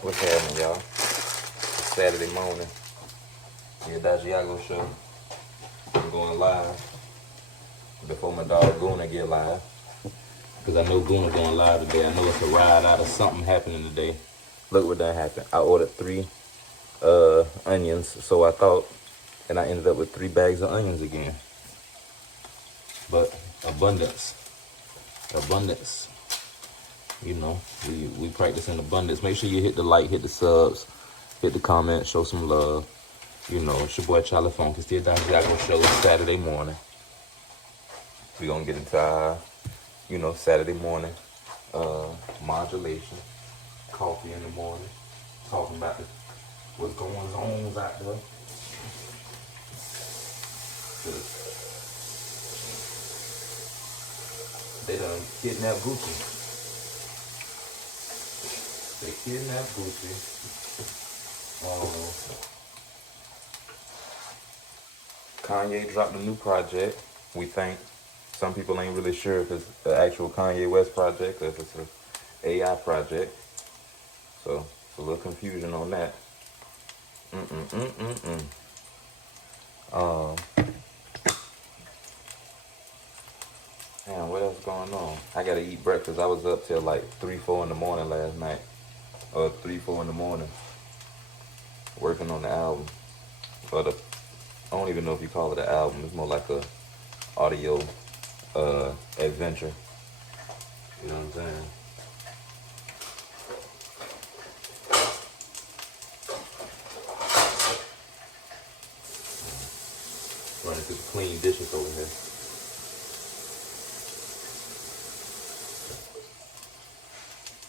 What's happening, y'all? It's Saturday morning. The Edagiago Show. I'm going live before my dog Guna get live. Because I know Guna going live today. I know it's a ride out of something happening today. Look what done happened. I ordered 3 onions, so I thought, and I ended up with 3 bags of onions again. But abundance. You know, we practice in abundance. Make sure you hit the like, hit the subs, hit the comment, show some love. You know, it's your boy Charli Funk. It's the Edagiago Show. It's Saturday morning. We're going to get into our, Saturday morning modulation. Coffee in the morning. Talking about what's going on out there. They done kidnapped Gucci. They kidnapped Gucci. Kanye dropped a new project. We think. Some people ain't really sure if it's the actual Kanye West project or if it's an AI project. So it's a little confusion on that. Damn, what else going on? I gotta eat breakfast. I was up till like 3, 4 in the morning last night. Or 3, 4 in the morning. Working on the album. Or I don't even know if you call it an album. It's more like a audio adventure. You know what I'm saying? Running through the clean dishes over here.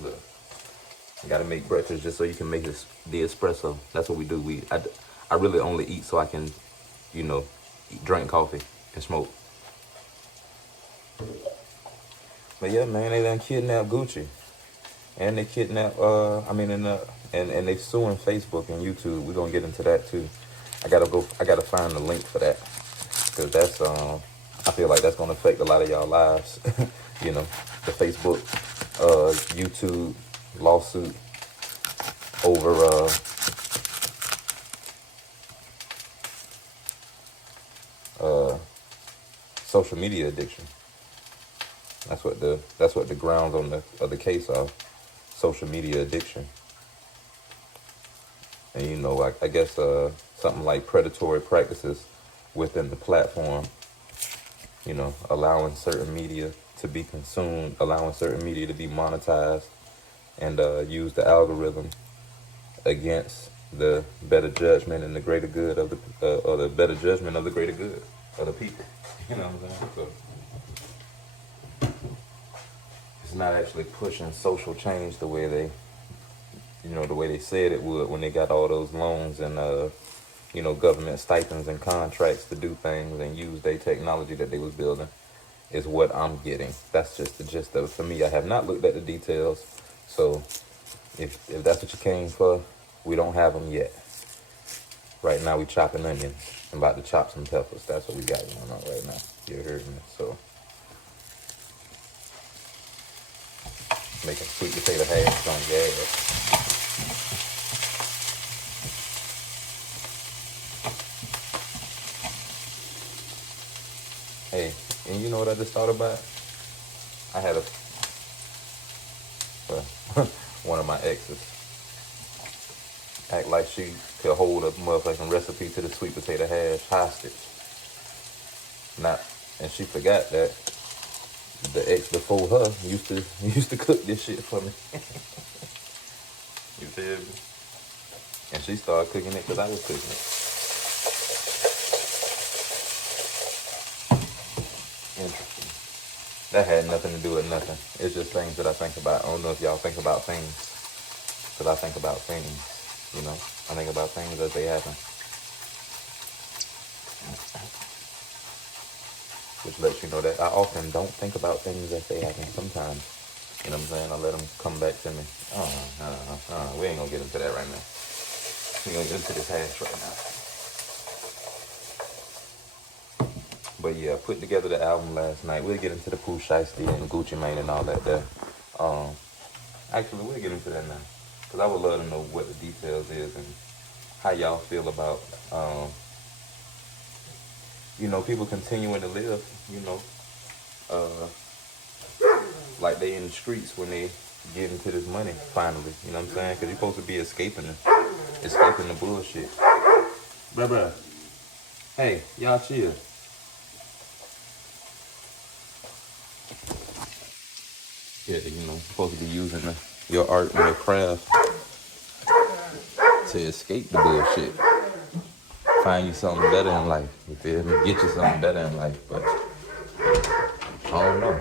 Look, you gotta make breakfast just so you can make the espresso. That's what we do. I really only eat so I can, drink coffee and smoke. But yeah, man, they done kidnapped Gucci, and they kidnapped. And they suing Facebook and YouTube. We're gonna get into that too. I gotta find the link for that because that's I feel like that's gonna affect a lot of y'all lives. The Facebook, YouTube lawsuit over social media addiction. That's what the grounds of the case are. Social media addiction. And I guess something like predatory practices within the platform. Allowing certain media to be consumed, allowing certain media to be monetized, and use the algorithm against the better judgment and the greater good of or the better judgment of the greater good of the people. You know what I'm saying? So it's not actually pushing social change the way they said it would when they got all those loans and government stipends and contracts to do things and use their technology that they was building. Is what I'm getting. That's just the gist of it. For me, I have not looked at the details. So if that's what you came for, we don't have them yet. Right now we chopping onions. I'm about to chop some peppers. That's what we got going on right now. You heard me. So making sweet potato hash on gas. Hey, and you know what I just thought about? I had one of my exes act like she could hold a motherfucking recipe to the sweet potato hash hostage. And she forgot that the ex before her used to cook this shit for me. You feel me? And she started cooking it because I was cooking it. Interesting. That had nothing to do with nothing. It's just things that I think about. I don't know if y'all think about things, but I think about things. I think about things as they happen. Which lets you know that I often don't think about things as they happen sometimes. You know what I'm saying? I let them come back to me. We ain't gonna get into that right now. We gonna get into this hash right now. But yeah, put together the album last night. We'll get into the Pooh Shiesty and Gucci Mane and all that there. Actually, we'll get into that now. Because I would love to know what the details is and how y'all feel about, people continuing to live, uh, like they in the streets when they get into this money finally. You know what I'm saying? Because you're supposed to be escaping the bullshit. Bruh. Hey, y'all chill. Yeah, supposed to be using your art and your craft to escape the bullshit. Find you something better in life. You feel me? Get you something better in life. But I don't know.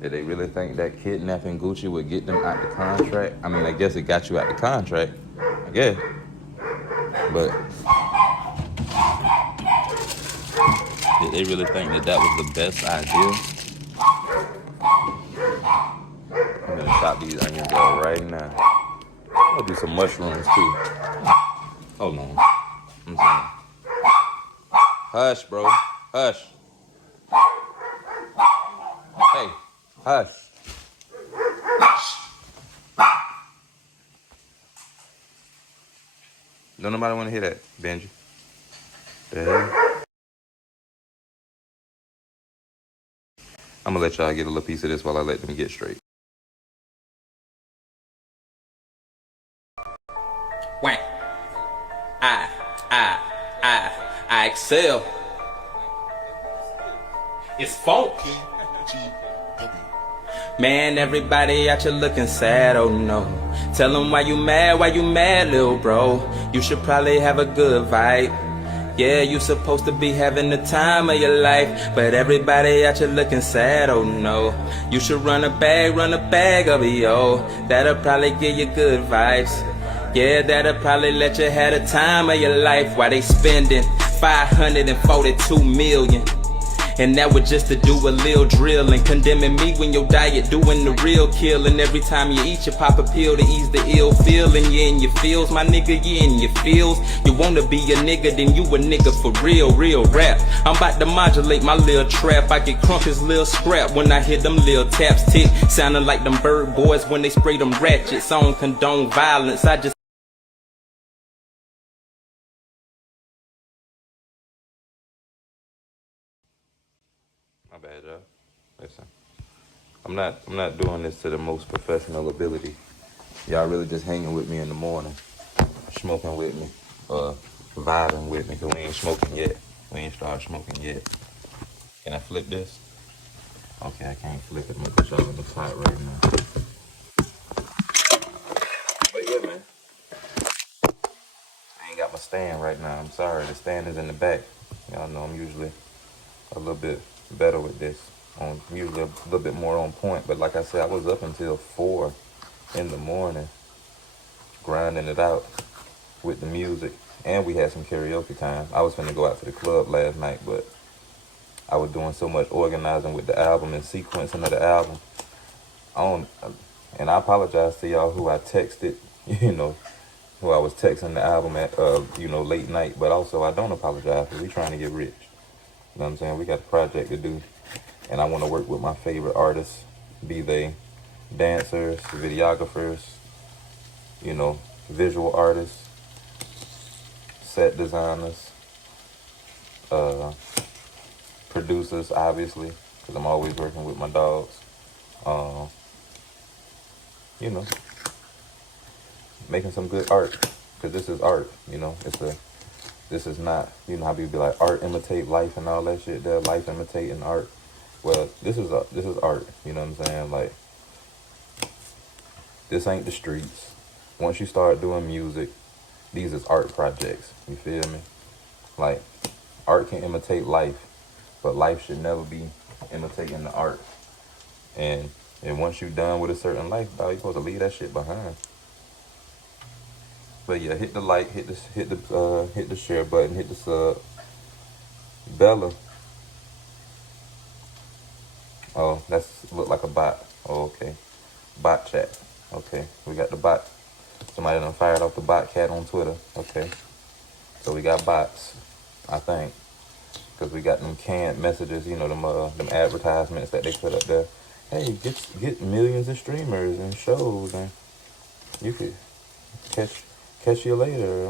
Did they really think that kidnapping Gucci would get them out the contract? I mean, I guess it got you out the contract. I guess. But did they really think that was the best idea? I'm gonna chop these onions up right now. I'll do some mushrooms too. Hold on. I'm sorry. Hush, bro. Hush. Hey, hush. Don't nobody want to hear that, Benji. The hell? I'm gonna let y'all get a little piece of this while I let them get straight. Whack. I excel. It's funky. Man, everybody out here looking sad, oh no. Tell them why you mad, little bro. You should probably have a good vibe. Yeah, you supposed to be having the time of your life, but everybody out here looking sad, oh no. You should run a bag of it, yo. That'll probably give you good vibes. Yeah, that'll probably let you have the time of your life while they spending 542 million. And that was just to do a little drill and condemning me when your diet doing the real kill. And every time you eat, you pop a pill to ease the ill feeling. You in your feels, my nigga, you in your feels. You wanna be a nigga, then you a nigga for real rap. I'm about to modulate my little trap. I get crunk as little scrap when I hear them little taps tick. Sounding like them bird boys when they spray them ratchets. I don't condone violence, I just My bad, y'all. Listen, I'm not doing this to the most professional ability. Y'all really just hanging with me in the morning, smoking with me, vibing with me, cause we ain't smoking yet. We ain't started smoking yet. Can I flip this? Okay, I can't flip it. I'm gonna put y'all in the pot right now. But yeah, man. I ain't got my stand right now. I'm sorry. The stand is in the back. Y'all know I'm usually a little bit better with this. I'm usually a little bit more on point. But like I said, I was up until 4 in the morning grinding it out with the music. And we had some karaoke time. I was finna go out to the club last night, but I was doing so much organizing with the album and sequencing of the album. And I apologize to y'all who I texted, who I was texting the album at, late night. But also, I don't apologize because we trying to get rich. You know what I'm saying? We got a project to do. And I want to work with my favorite artists, be they dancers, videographers, visual artists, set designers, producers, obviously, because I'm always working with my dogs. Making some good art, because this is art. This is not, how people be like, art imitate life and all that shit. There, life imitating art. Well, this is art. You know what I'm saying? Like, this ain't the streets. Once you start doing music, these is art projects. You feel me? Like, art can imitate life, but life should never be imitating the art. And once you're done with a certain life, dog, you're supposed to leave that shit behind. But yeah, hit the like, hit the share button, hit the sub. Bella. Oh, that's look like a bot. Oh, okay. Bot chat. Okay, we got the bot. Somebody done fired off the bot cat on Twitter. Okay, so we got bots, I think, because we got them canned messages. Them advertisements that they put up there. hey, get millions of streamers and shows, and you could catch you later.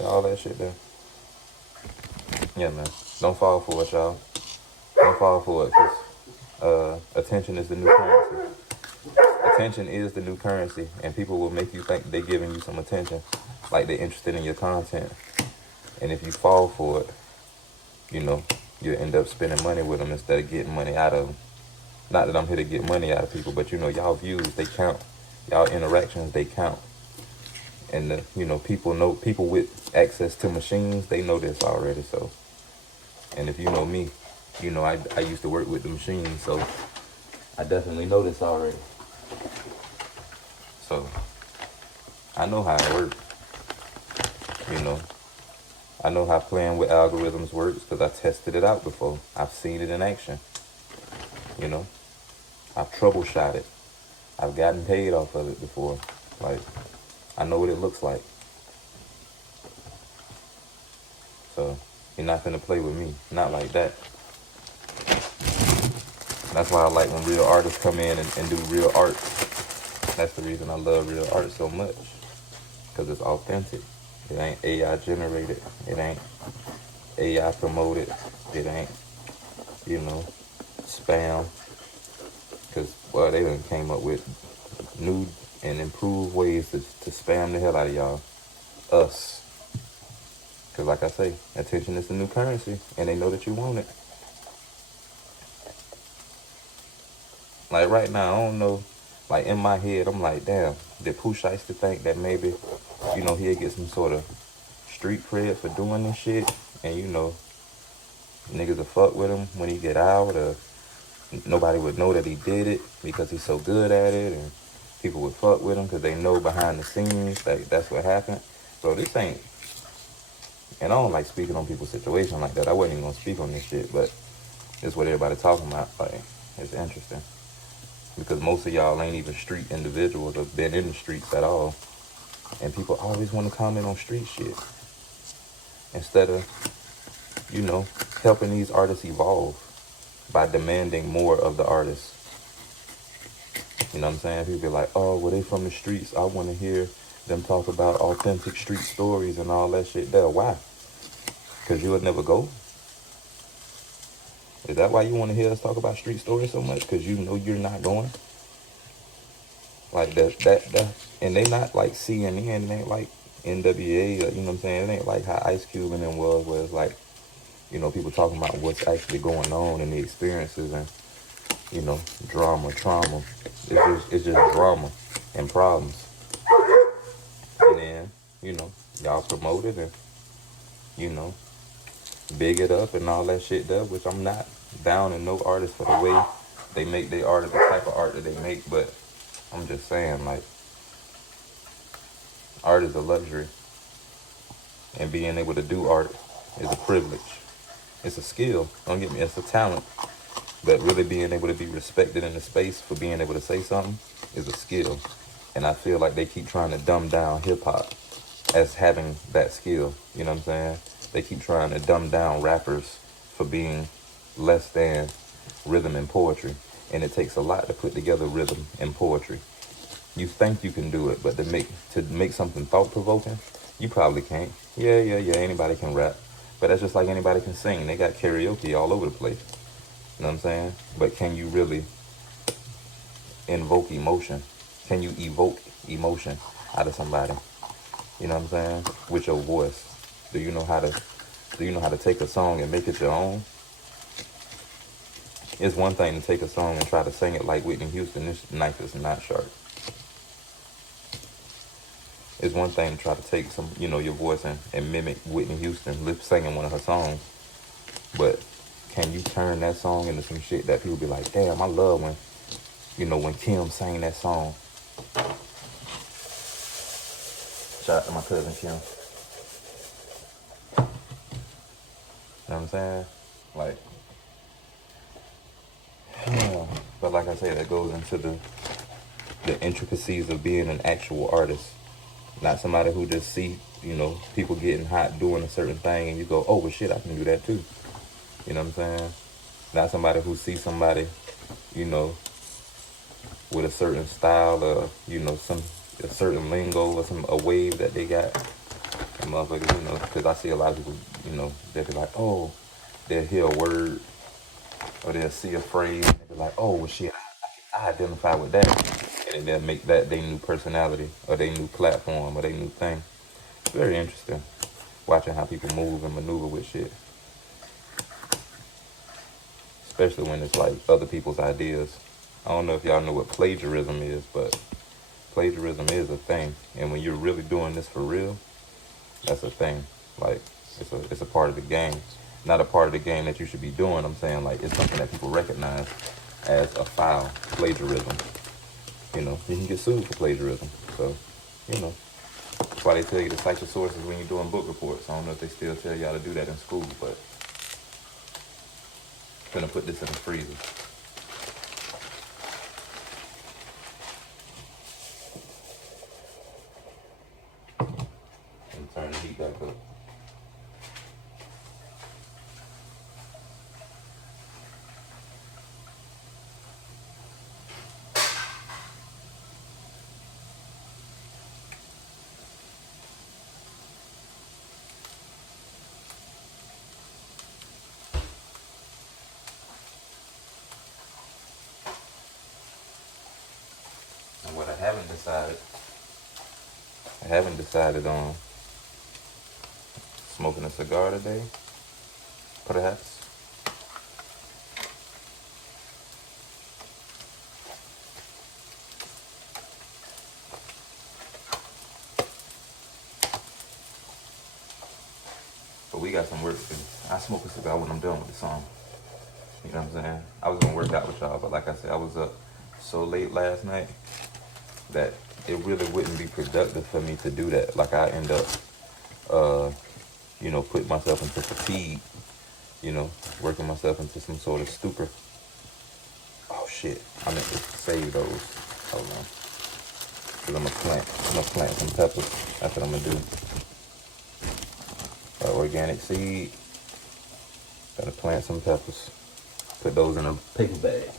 All that shit there. Yeah, man. Don't fall for it, y'all. Don't fall for it, cause attention is the new currency. Attention is the new currency, and people will make you think they're giving you some attention, like they're interested in your content. And if you fall for it, you know, you end up spending money with them instead of getting money out of them. Not that I'm here to get money out of people, but y'all views, they count. Y'all interactions, they count. And people with access to machines, they know this already. So, and if you know me, I used to work with the machines, so I definitely know this already. So I know how it works. I know how playing with algorithms works because I tested it out before. I've seen it in action. I've troubleshot it. I've gotten paid off of it before. Like, I know what it looks like. So you're not gonna play with me. Not like that. That's why I like when real artists come in and do real art. That's the reason I love real art so much. Because it's authentic. It ain't AI generated. It ain't AI promoted. It ain't, spam. Because, well, they done came up with new and improved ways to spam the hell out of y'all. Us. Because like I say, attention is the new currency. And they know that you want it. Like right now, I don't know. Like in my head, I'm like, damn, did Pooh Shiesty think that maybe, he'll get some sort of street cred for doing this shit? And niggas will fuck with him when he get out, or nobody would know that he did it because he's so good at it, and people would fuck with him because they know behind the scenes that that's what happened. So this ain't, and I don't like speaking on people's situation like that. I wasn't even gonna speak on this shit, but it's what everybody talking about. Like, it's interesting. Because most of y'all ain't even street individuals or been in the streets at all. And people always want to comment on street shit. Instead of, helping these artists evolve by demanding more of the artists. You know what I'm saying? People be like, oh, well, they from the streets. I want to hear them talk about authentic street stories and all that shit there. Why? Because you would never go? Is that why you want to hear us talk about street stories so much? Because you know you're not going? Like that, and they not like CNN, it ain't like NWA, or, you know what I'm saying? It ain't like how Ice Cube and them was, where it's like, people talking about what's actually going on and the experiences and, drama, trauma. It's just drama and problems. And then, y'all promote it and, big it up and all that shit there, which I'm not down in no artist for the way they make their art or the type of art that they make, but I'm just saying, like, art is a luxury, and being able to do art is a privilege. It's a skill, don't get me, it's a talent, but really being able to be respected in the space for being able to say something is a skill. And I feel like they keep trying to dumb down hip-hop as having that skill, you know what I'm saying? They keep trying to dumb down rappers for being less than rhythm and poetry. And it takes a lot to put together rhythm and poetry. You think you can do it, but to make something thought-provoking, you probably can't. Yeah, anybody can rap. But that's just like anybody can sing. They got karaoke all over the place. You know what I'm saying? But can you really invoke emotion? Can you evoke emotion out of somebody? You know what I'm saying? With your voice. Do you know how to take a song and make it your own? It's one thing to take a song and try to sing it like Whitney Houston. This knife is not sharp. It's one thing to try to take some, your voice and mimic Whitney Houston lip singing one of her songs. But can you turn that song into some shit that people be like, damn, I love when Kim sang that song. Shout out to my cousin Kim. You know what I'm saying? Like, but like I say, that goes into the intricacies of being an actual artist. Not somebody who just see, people getting hot doing a certain thing and you go, oh, well, shit, I can do that too. You know what I'm saying? Not somebody who sees somebody, with a certain style or, a certain lingo or a wave that they got. And motherfuckers, because I see a lot of people, they'll be like, oh, they'll hear a word or they'll see a phrase and they'll be like, oh, well, shit, I identify with that. And then they'll make that their new personality or their new platform or their new thing. It's very interesting watching how people move and maneuver with shit. Especially when it's like other people's ideas. I don't know if y'all know what plagiarism is, but plagiarism is a thing. And when you're really doing this for real, that's a thing. Like, it's a part of the game. Not a part of the game that you should be doing. I'm saying, like, it's something that people recognize as a foul, plagiarism. You can get sued for plagiarism. So, that's why they tell you to cite your sources when you're doing book reports. I don't know if they still tell y'all to do that in school, but I'm gonna put this in the freezer. And turn the heat back up. And what I haven't decided on smoking a cigar today, perhaps. But we got some work to do. I smoke a cigar when I'm done with the song. You know what I'm saying? I was gonna work out with y'all, but like I said, I was up so late last night that it really wouldn't be productive for me to do that. Like I end up, putting myself into fatigue, working myself into some sort of stupor. Oh shit, I meant to save those. Hold on. Cause I'm gonna plant some peppers. That's what I'm gonna do. Organic seed. Gotta plant some peppers. Put those in a paper bag.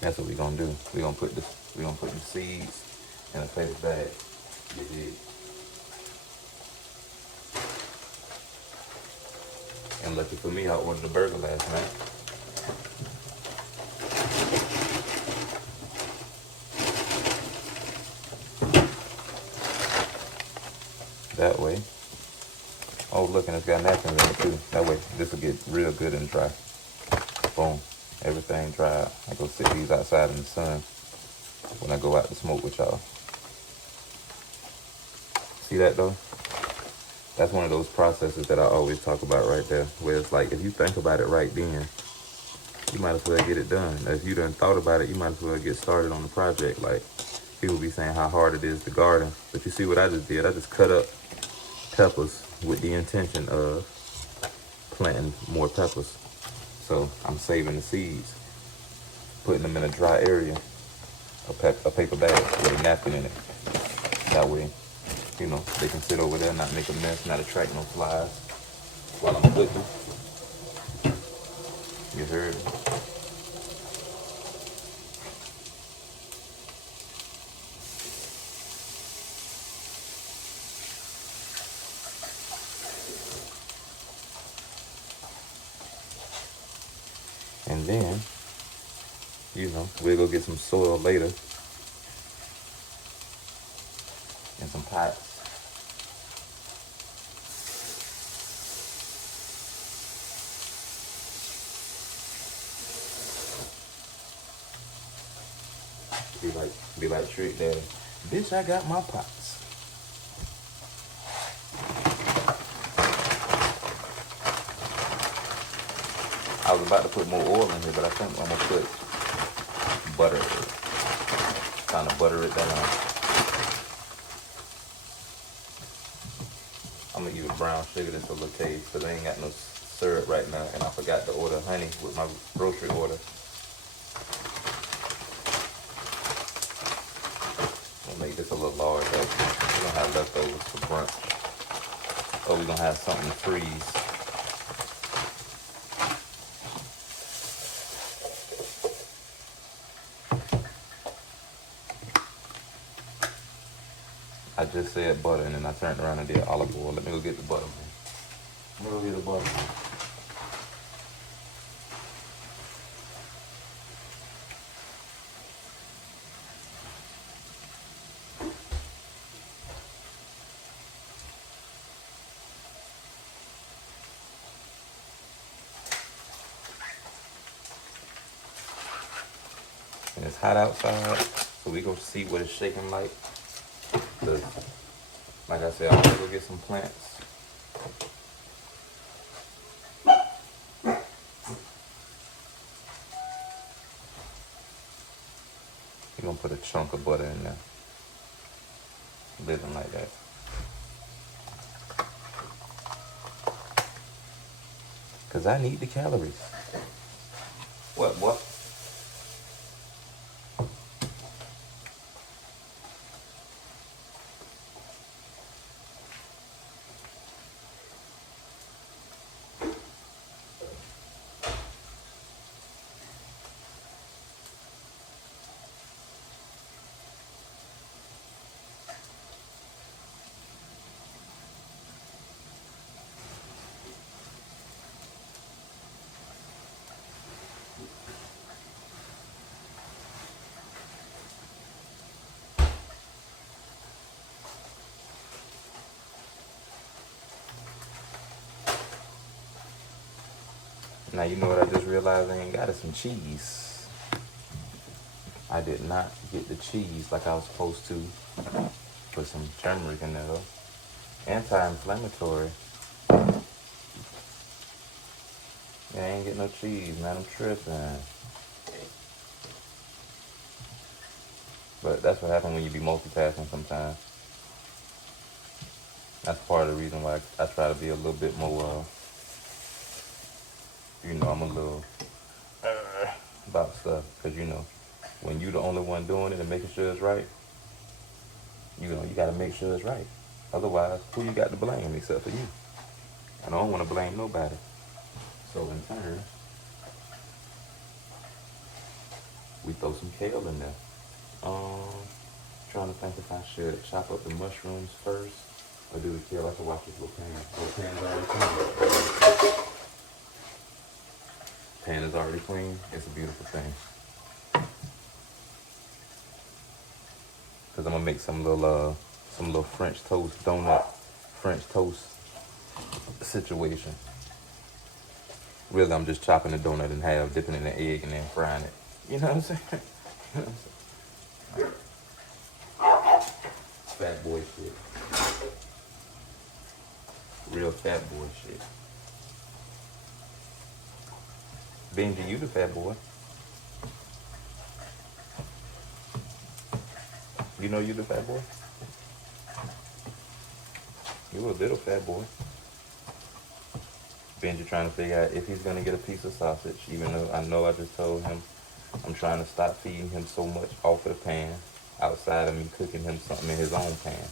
That's what we're gonna do. We're gonna put the seeds in a paper bag. You dig? And lucky for me, I ordered a burger last night. That way. Oh, look, and it's got napkins in it too. That way, this will get real good and dry. Boom. Everything dry. I go sit these outside in the sun when I go out to smoke with y'all. See that though? That's one of those processes that I always talk about right there, where it's like, if you think about it right then, you might as well get it done. If you done thought about it, you might as well get started on the project. Like, people be saying how hard it is to garden, but you see what I just did? I just cut up peppers with the intention of planting more peppers. So I'm saving the seeds, putting them in a dry area, a paper bag with a napkin in it. That way, they can sit over there, not make a mess, not attract no flies while I'm cooking. You heard me? And then, we'll go get some soil later and some pots. Be like Trick Daddy. Bitch, I got my pots. I was about to put more oil in here, but I think I'm gonna put butter. Kind of butter it down. I'm gonna use brown sugar just for a little taste, because I ain't got no syrup right now, and I forgot to order honey with my grocery order. I'll make this a little large. We're gonna have leftovers for brunch, or we're gonna have something to freeze. I just said butter and then I turned around and did olive oil. Let me go get the butter, man. Let me go get the butter, man. And it's hot outside, so we gonna see what it's shaking like. 'Cause, like I said, I'm gonna go get some plants. We're gonna put a chunk of butter in there. Living like that. Cause I need the calories. What? Now you know what I just realized I ain't got is some cheese. I did not get the cheese like I was supposed to. Put some turmeric in there though. Anti-inflammatory. Yeah, I ain't get no cheese, man. I'm tripping. But that's what happens when you be multitasking sometimes. That's part of the reason why I try to be a little bit more, I'm a little about stuff. Because, when you the only one doing it and making sure it's right, you got to make sure it's right. Otherwise, who you got to blame except for you? I don't want to blame nobody. So in turn, we throw some kale in there. Trying to think if I should chop up the mushrooms first or do the kale. I can watch this little pan. Little pan's already clean. Pan is already clean. It's a beautiful thing. Cause I'm gonna make some little French toast donut, French toast situation. Really, I'm just chopping the donut in half, dipping it in the egg, and then frying it. You know what I'm saying? Fat boy shit. Real fat boy shit. Benji, you the fat boy. You know you the fat boy? You a little fat boy. Benji trying to figure out if he's gonna get a piece of sausage, even though I know I just told him I'm trying to stop feeding him so much off of the pan outside of me cooking him something in his own pan.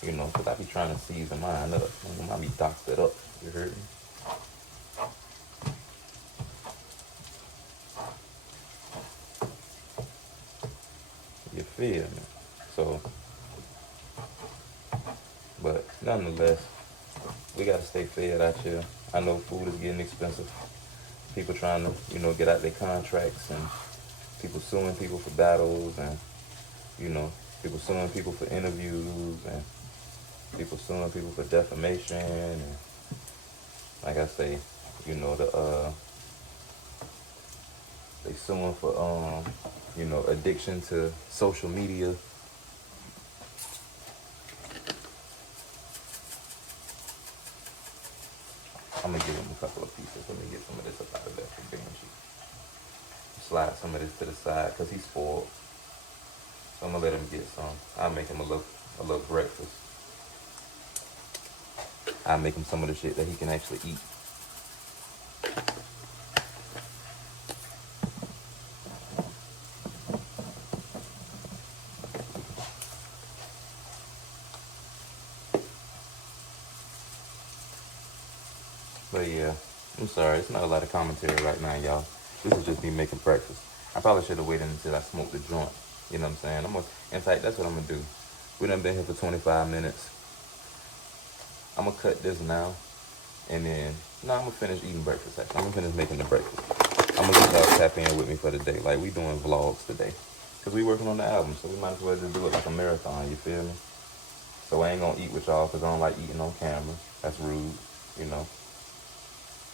Because I be trying to season mine up. I be doctored up. You heard me? You feel me? So, but nonetheless, we gotta stay fed out here. I know food is getting expensive. People trying to, get out their contracts and people suing people for battles and, people suing people for interviews and people suing people for defamation and like I say, they suing for addiction to social media. I'm gonna give him a couple of pieces. Let me get some of this up out of there for Benji. Slide some of this to the side because he's spoiled. So I'm gonna let him get some. I'll make him a little breakfast. I'll make him some of the shit that he can actually eat. But yeah, I'm sorry. It's not a lot of commentary right now, y'all. This is just me making breakfast. I probably should have waited until I smoked the joint. You know what I'm saying? In fact, that's what I'm gonna do. We done been here for 25 minutes. I'm gonna cut this now, and then I'm gonna finish eating breakfast. Actually, I'm gonna finish making the breakfast. I'm gonna get y'all tap in with me for the day. Like, we doing vlogs today, cause we working on the album, so we might as well just do it like a marathon. You feel me? So I ain't gonna eat with y'all, cause I don't like eating on camera. That's rude, you know.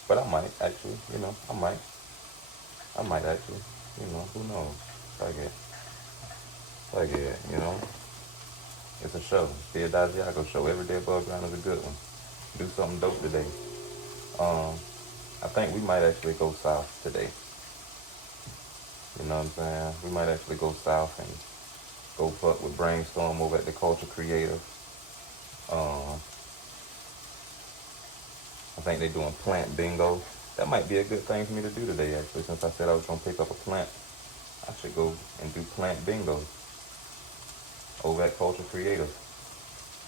But I might actually, you know, I might actually, you know, who knows? Like it, you know. It's a show. It's the Edagiago Show. Every day above ground is a good one. Do something dope today. I think we might actually go south today. You know what I'm saying? We might actually go south and go fuck with Brainstorm over at the Culture Creative. I think they're doing plant bingo. That might be a good thing for me to do today, actually, since I said I was gonna pick up a plant. I should go and do plant bingo over at Culture Creative.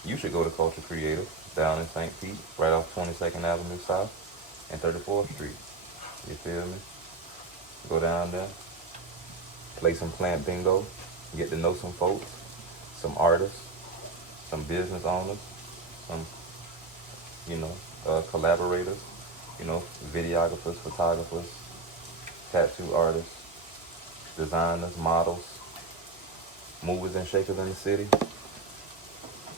You should go to Culture Creative down in St. Pete, right off 22nd Avenue South and 34th Street. You feel me? Go down there, play some plant bingo, get to know some folks, some artists, some business owners, some, you know, collaborators, you know, videographers, photographers, tattoo artists, designers, models, movers and shakers in the city.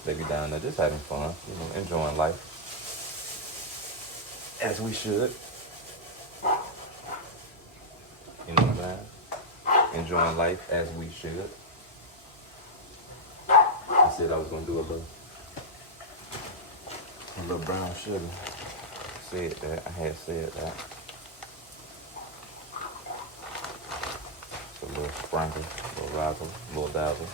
They be down there just having fun, you know, enjoying life. As we should. You know what I'm saying? Enjoying life as we should. I said I was gonna do a little brown sugar. Said that. I had said that. So a little sprinkle, a little razzle, a little dazzle.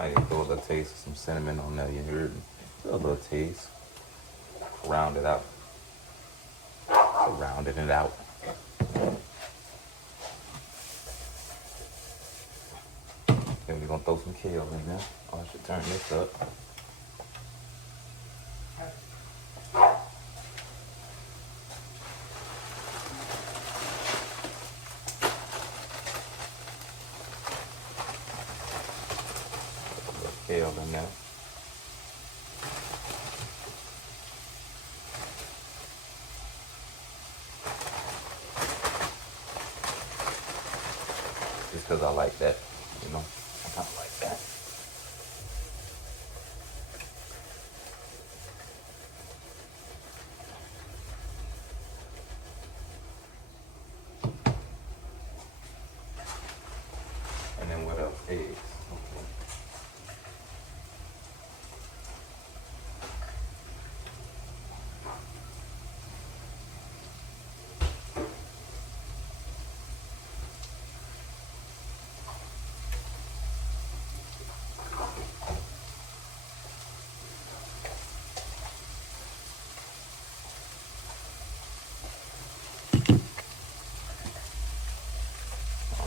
I can throw a little taste of some cinnamon on there, you heard me? A little taste. Round it out. So rounding it out. Then we're gonna throw some kale in there. Oh, I should turn this up. Kale in there. Just because I like that, you know. I kind of like that. And then what else? Eggs. Okay.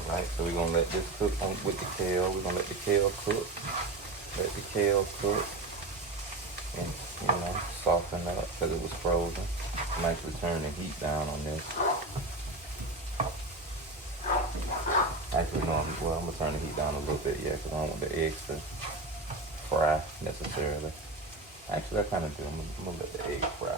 Alright, so we're gonna let this cook on with the kale. We're gonna let the kale cook. Let the kale cook. And, you know, soften up because it was frozen. I'm actually turning the heat down on this. Actually, no, I'm gonna turn the heat down a little bit, yeah, because I don't want the eggs to fry necessarily. Actually, I kind of do. I'm gonna let the eggs fry.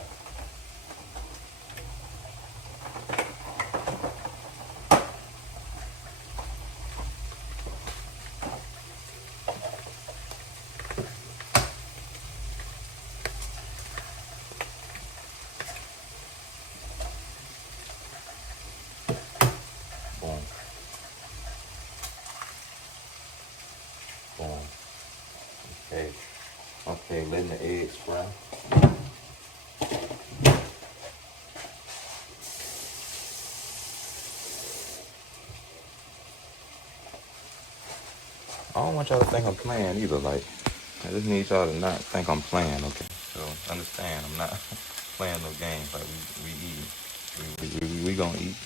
Boom. Boom. Okay. Okay, letting the eggs fry. I don't want y'all to think I'm playing either. Like, I just need y'all to not think I'm playing, okay? So, understand, I'm not. playing no games. Like we eating. We gonna eat.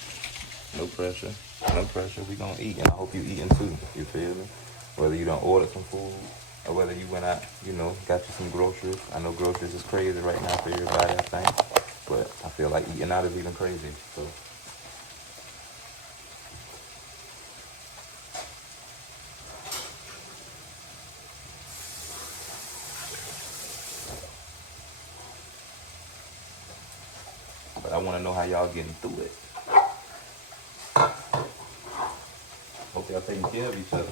No pressure. No pressure. We gonna eat, and I hope you eating too. You feel me? Whether you done ordered some food or whether you went out, got you some groceries. I know groceries is crazy right now for everybody, I think, but I feel like eating out is even crazy. So. But I want to know how y'all getting through it. Hope y'all taking care of each other.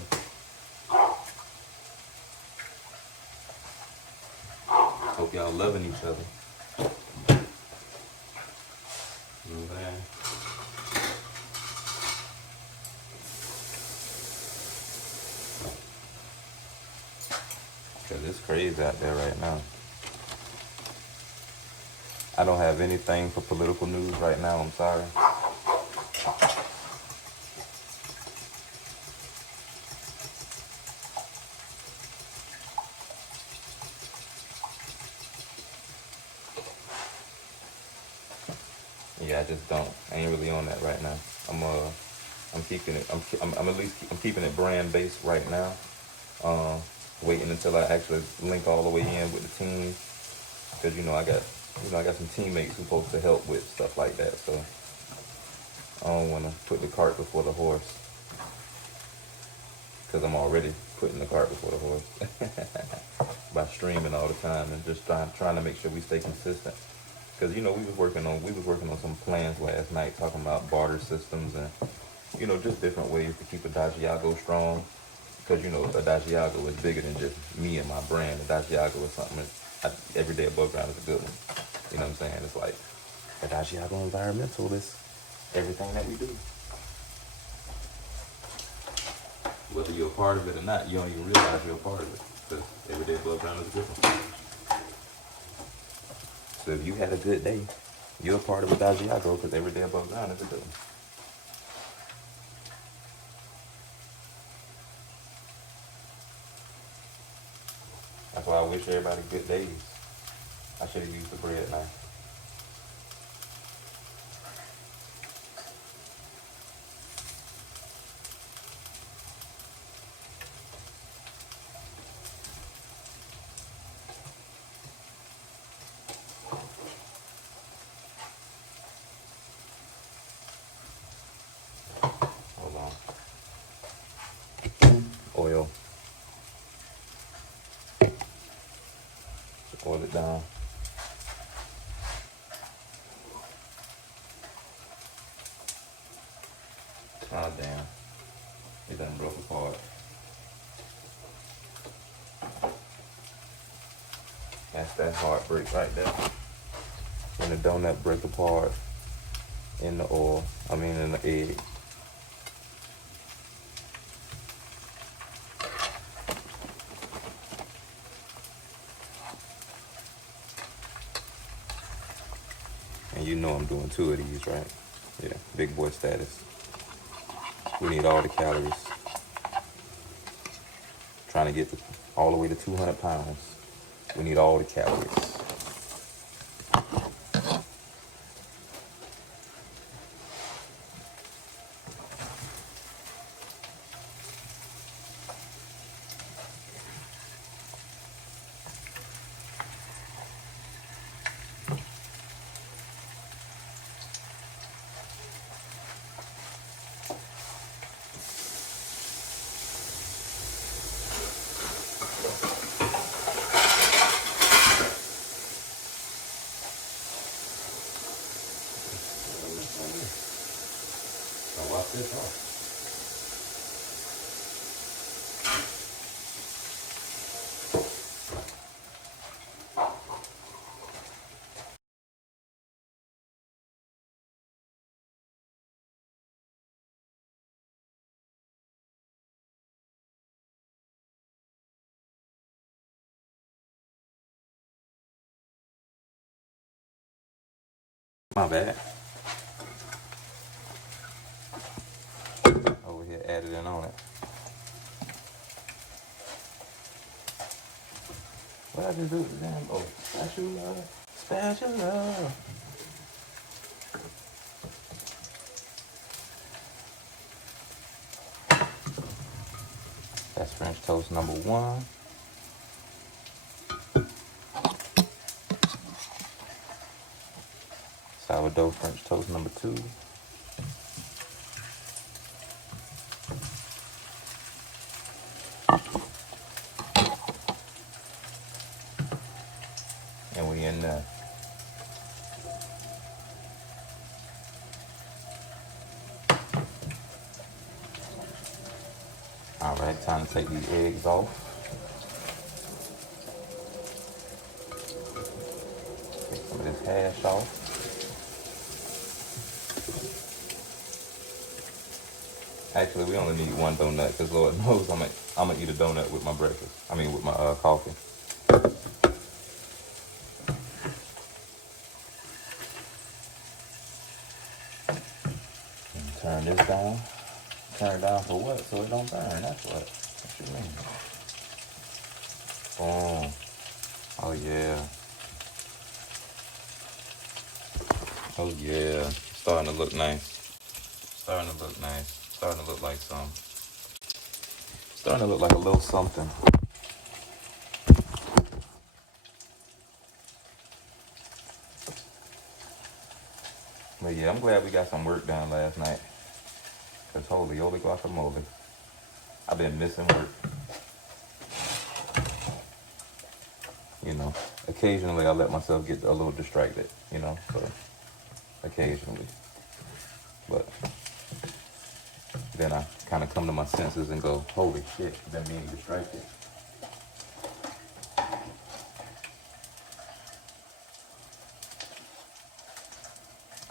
Hope y'all loving each other. You know what I'm saying? Because it's crazy out there right now. I don't have anything for political news right now, I'm sorry. Yeah, I just don't. I ain't really on that right now. I'm keeping it. I'm at least I'm keeping it brand based right now. Waiting until I actually link all the way in with the team, because I got some teammates who supposed to help with stuff like that. So I don't want to put the cart before the horse, because I'm already putting the cart before the horse by streaming all the time and just trying to make sure we stay consistent. Because we was working on some plans last night, talking about barter systems and just different ways to keep Edagiago strong. Because Edagiago is bigger than just me and my brand. Edagiago is something every day above ground is a good one. You know what I'm saying? It's like Edagiago Environmental is everything that we do. Whether you're a part of it or not, you don't even realize you're a part of it. Because every day above ground is a good one. So if you had a good day, you're a part of Edagiago, because every day above ground is a good one. That's why I wish everybody good days. I should have used the bread knife. Hold on. Oil. Just oil it down. Oh damn. It done broke apart. That's that heartbreak right there. When the donut break apart in the oil, in the egg. And you know I'm doing 2 of these, right? Yeah, big boy status. We need all the calories. Trying to get all the way to 200 pounds. We need all the calories. Now watch this off. My bad. Over here added in on it. What I just do? Damn. Oh, I should Spatula. That's French toast number 1. Sourdough French toast number 2. And we in there. All right, time to take these eggs off. Take some of this hash off. Actually, we only need 1 donut because Lord knows I'm gonna eat a donut with my breakfast. I mean, with my coffee. And turn this down. Turn it down for what? So it don't burn. That's what. What you mean? Boom. Oh yeah. Oh yeah. Starting to look nice. Starting to look nice. Starting to look like some. Starting to look like a little something. But yeah, I'm glad we got some work done last night. Cause holy guacamole. I've been missing work. You know, occasionally I let myself get a little distracted, you know, so occasionally. But then I kind of come to my senses and go, holy shit, I've been being distracted.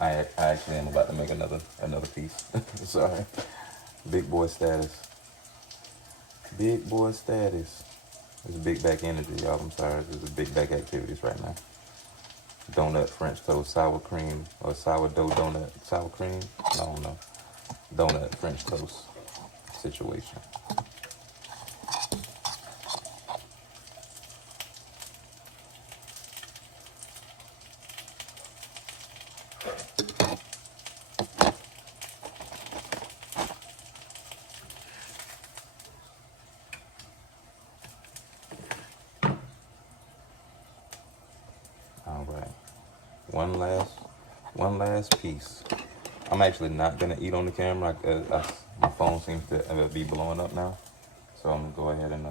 I actually am about to make another piece. Sorry. Big boy status. Big boy status. It's big back energy, y'all. I'm sorry. This is big back activities right now. Donut French toast, sour cream, or sourdough donut. Sour cream? I don't know. Donut French toast situation. All right. One last piece. I'm actually not gonna eat on the camera. My phone seems to be blowing up now, so I'm gonna go ahead and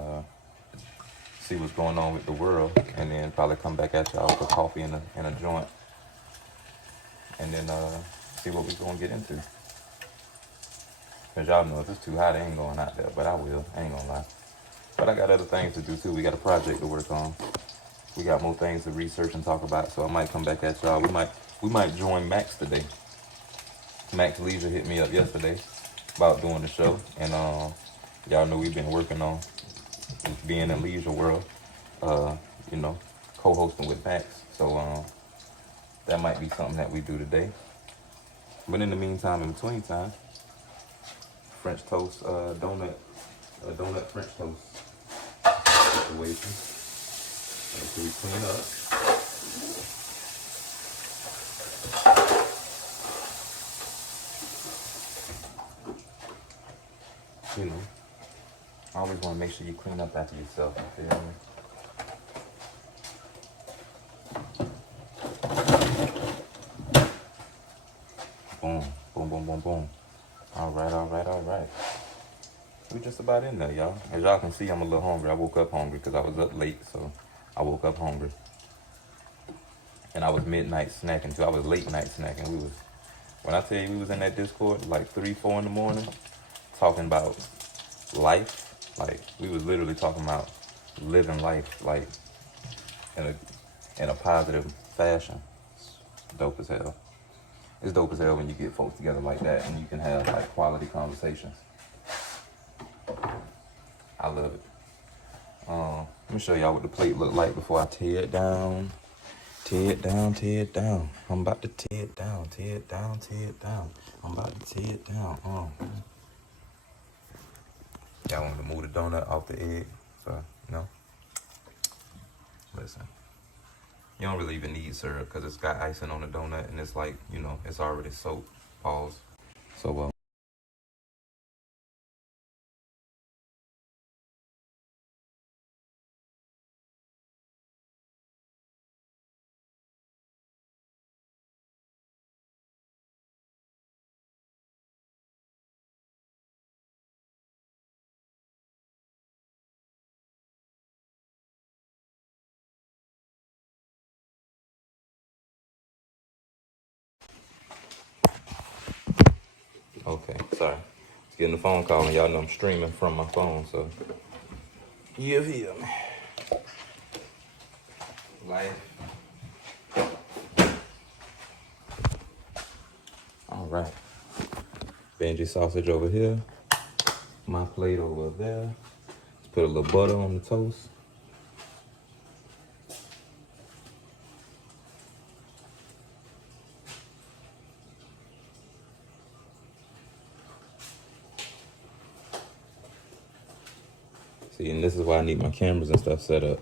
see what's going on with the world, and then probably come back at y'all with a coffee and a joint, and then see what we're gonna get into. Cause y'all know if it's too hot, I ain't going out there, but I will. I ain't gonna lie. But I got other things to do too. We got a project to work on. We got more things to research and talk about, so I might come back at y'all. We might join Max today. Max Leisure hit me up yesterday about doing the show, and y'all know we've been working on being in Leisure World, you know, co-hosting with Max. So that might be something that we do today. But in the meantime, in between time, French toast, donut French toast situation. So we clean up. You know, I always want to make sure you clean up after yourself, you feel me? Boom, boom, boom, boom, boom. All right. We just about in there, y'all. As y'all can see, I'm a little hungry. I woke up hungry because I was up late, so I woke up hungry. And I was midnight snacking too. I was late night snacking. When I tell you we was in that Discord like 3, 4 in the morning, talking about life. Like we was literally talking about living life, like in a positive fashion. It's dope as hell. It's dope as hell when you get folks together like that and you can have like quality conversations. I love it. Let me show y'all what the plate look like before I tear it down. Tear it down. I'm about to tear it down. I'm about to tear it down. Y'all want me to move the donut off the egg? So, you know. Listen. You don't really even need syrup because it's got icing on the donut and it's like, you know, it's already soaked. Pause. So, okay, sorry. Just getting a phone call and y'all know I'm streaming from my phone, so. You feel me? Life. All right. Benji sausage over here. My plate over there. Let's put a little butter on the toast. See, and this is why I need my cameras and stuff set up.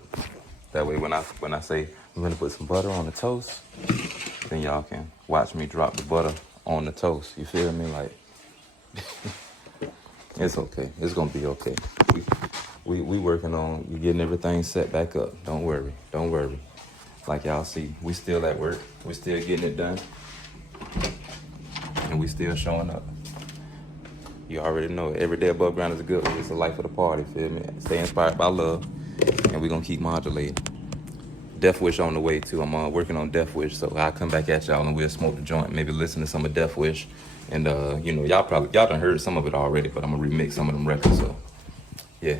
That way, when I say I'm gonna put some butter on the toast, then y'all can watch me drop the butter on the toast. You feel me? Like, it's okay. It's gonna be okay. We working on you getting everything set back up. Don't worry. Don't worry. Like y'all see, we still at work. We still getting it done, and we still showing up. You already know it. Every day above ground is a good one. It's the life of the party, feel me? Stay inspired by love, and we're gonna keep modulating. Death Wish on the way too. I'm working on Death Wish, so I'll come back at y'all and we'll smoke the joint. Maybe listen to some of Death Wish, and you know, y'all done heard some of it already, but I'm gonna remix some of them records. So yeah,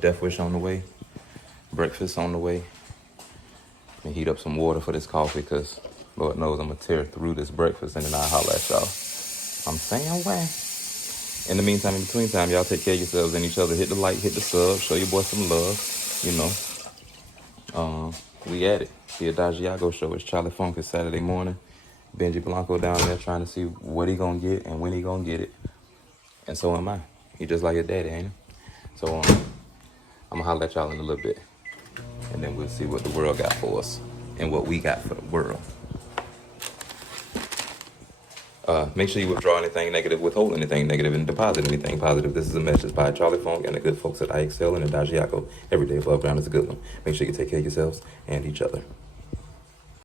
Death Wish on the way, breakfast on the way, and heat up some water for this coffee, cause Lord knows I'm gonna tear through this breakfast and then I'll holler at y'all. I'm saying way. In the meantime, in between time, y'all take care of yourselves and each other. Hit the like, hit the sub, show your boy some love, you know. We at it. The Edagiago Show. It's Charli Funk. It's Saturday morning. Benji Blanco down there trying to see what he gonna get and when he gonna get it. And so am I. He just like your daddy, ain't he? So I'm gonna holler at y'all in a little bit. And then we'll see what the world got for us and what we got for the world. Make sure you withdraw anything negative, withhold anything negative, and deposit anything positive. This is a message by Charli Funk and the good folks at IXL and Edagiago. Every day above ground is a good one. Make sure you take care of yourselves and each other.